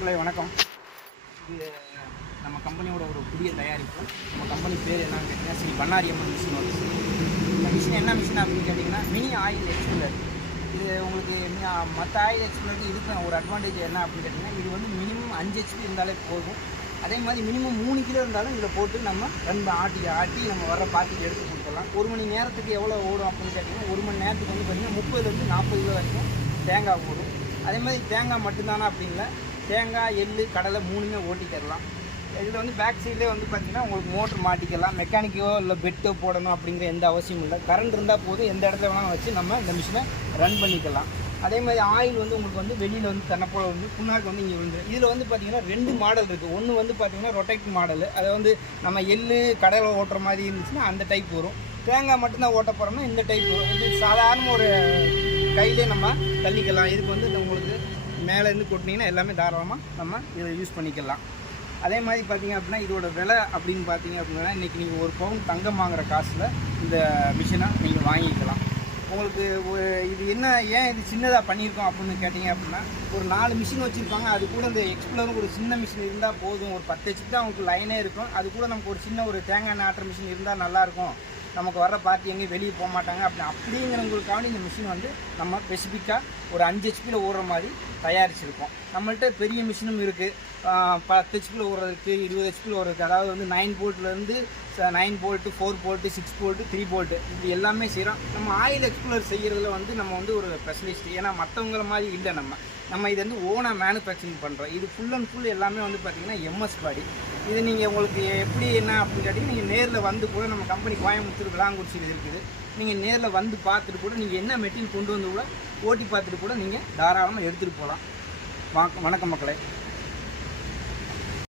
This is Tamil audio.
மக்களே வணக்கம். இது நம்ம கம்பெனியோட ஒரு புதிய தயாரிப்பு. நம்ம கம்பெனி பேர் என்னன்னு கேட்டிங்கன்னா ஸ்ரீ பண்ணாரியம்மன் மிஷின் ஒர்க்ஸ். இந்த மிஷின் என்ன மிஷின் அப்படின்னு கேட்டிங்கன்னா மினி ஆயில் எக்ஸ்பிளர். இது உங்களுக்கு மற்ற ஆயில் எக்ஸ்பிளருக்கு இதுக்கு ஒரு அட்வான்டேஜ் என்ன அப்படின்னு கேட்டிங்கன்னா இது வந்து மினிமம் 5 HP இருந்தாலே போதும். அதே மாதிரி மினிமம் 3 கிலோ இருந்தாலும் இதில் போட்டு நம்ம ஆட்டி நம்ம வர பாத்திக்கு எடுத்து கொடுத்துடலாம். 1 மணி நேரத்துக்கு எவ்வளோ ஓடும் அப்படின்னு கேட்டிங்கன்னா 1 மணி நேரத்துக்கு வந்து பார்த்திங்கன்னா 30 to 40 கிலோ வரைக்கும் தேங்காய் ஓடும். அதே மாதிரி தேங்காய் மட்டும்தானா அப்படிங்களா, தேங்காய் எள்ளு கடலை 3மே ஓட்டி தரலாம். இதில் வந்து பேக் சைட்லேயே வந்து பார்த்திங்கன்னா உங்களுக்கு மோட்ரு மாட்டிக்கலாம். மெக்கானிக்கோ இல்லை பெட்டோ போடணும் அப்படிங்கிற எந்த அவசியமும் இல்லை. கரண்ட் இருந்தால் போதும், எந்த இடத்துல வேணாலும் வச்சு நம்ம இந்த மிஷினை ரன் பண்ணிக்கலாம். அதே மாதிரி ஆயில் வந்து உங்களுக்கு வந்து வெளியில் வந்து தன்னப்போல வந்து புண்ணாக்கு வந்து இங்கே விழுந்து. இதில் வந்து பார்த்திங்கன்னா 2 மாடல் இருக்குது. ஒன்று வந்து பார்த்திங்கன்னா ரொட்டேட் மாடலு, அதை வந்து நம்ம எள்ளு கடலை ஓட்டுற மாதிரி இருந்துச்சுன்னா அந்த டைப் வரும். தேங்காய் மட்டும்தான் ஓட்ட போகிறோம்னா இந்த டைப் வரும். இது சாதாரண ஒரு கையிலே நம்ம தள்ளிக்கலாம். இதுக்கு வந்து உங்களுக்கு மேலேருந்து கொட்டினீங்கன்னா எல்லாமே தாராளமாக நம்ம இதை யூஸ் பண்ணிக்கலாம். அதே மாதிரி பார்த்திங்க அப்படின்னா இதோட விலை அப்படின்னு பார்த்தீங்க அப்படின்னா இன்றைக்கி நீங்கள் 1 பவுன் தங்கம் வாங்குகிற காசில் இந்த மிஷினை நீங்கள் வாங்கிக்கலாம். உங்களுக்கு இது என்ன ஏன் இது சின்னதாக பண்ணியிருக்கோம் அப்படின்னு கேட்டிங்க அப்படின்னா ஒரு 4 மிஷின் வச்சுருப்பாங்க. அது கூட இந்த எக்ஸ்ப்ளரும் ஒரு சின்ன மிஷின் இருந்தால் போதும். ஒரு 10 HP தான் உங்களுக்கு லைனே இருக்கும். அது கூட நமக்கு ஒரு சின்ன ஒரு தேங்காய் நாட்டுற மிஷின் இருந்தால் நல்லாயிருக்கும். நமக்கு வர்ற பார்த்து எங்கேயும் வெளியே போக மாட்டாங்க அப்படிங்கிறவங்களுக்காக இந்த மிஷின் வந்து நம்ம ஸ்பெசிஃபிக்காக ஒரு 5 HP ஓடுற மாதிரி தயாரிச்சிருக்கோம். நம்மள்கிட்ட பெரிய மிஷினும் இருக்குது. 10 HP ஓடுறதுக்கு 20 HP ஓடுறதுக்கு, அதாவது வந்து 9 போல்ட்லேருந்து 9 போல்ட்டு 4 போல்ட்டு 6 போல்ட்டு 3 போல்ட்டு இப்படி எல்லாமே செய்கிறோம். நம்ம ஆயில் எக்ஸ்ப்ளோர் செய்கிறதுல வந்து நம்ம வந்து ஒரு ஸ்பெஷலிஸ்ட். ஏன்னா மற்றவங்கள மாதிரி இல்லை, நம்ம இது வந்து ஓனாக மேனுஃபேக்சரிங் பண்ணுறோம். இது ஃபுல் அண்ட் ஃபுல் எல்லாமே வந்து பார்த்திங்கன்னா MS பாடி. இது நீங்கள் உங்களுக்கு எப்படி என்ன அப்படின்னு கேட்டிங்கன்னா நீங்கள் நேரில் வந்து கூட நம்ம கம்பெனி கோயம்புத்தூர் விளாங்குறிச்சியில் இருக்குது. நீங்கள் நேரில் வந்து பார்த்துட்டு கூட நீங்கள் என்ன மெட்டீரியல் கொண்டு வந்து கூட ஓட்டி பார்த்துட்டு கூட நீங்கள் தாராளமாக எடுத்துகிட்டு போகலாம். வணக்கம் மக்களே.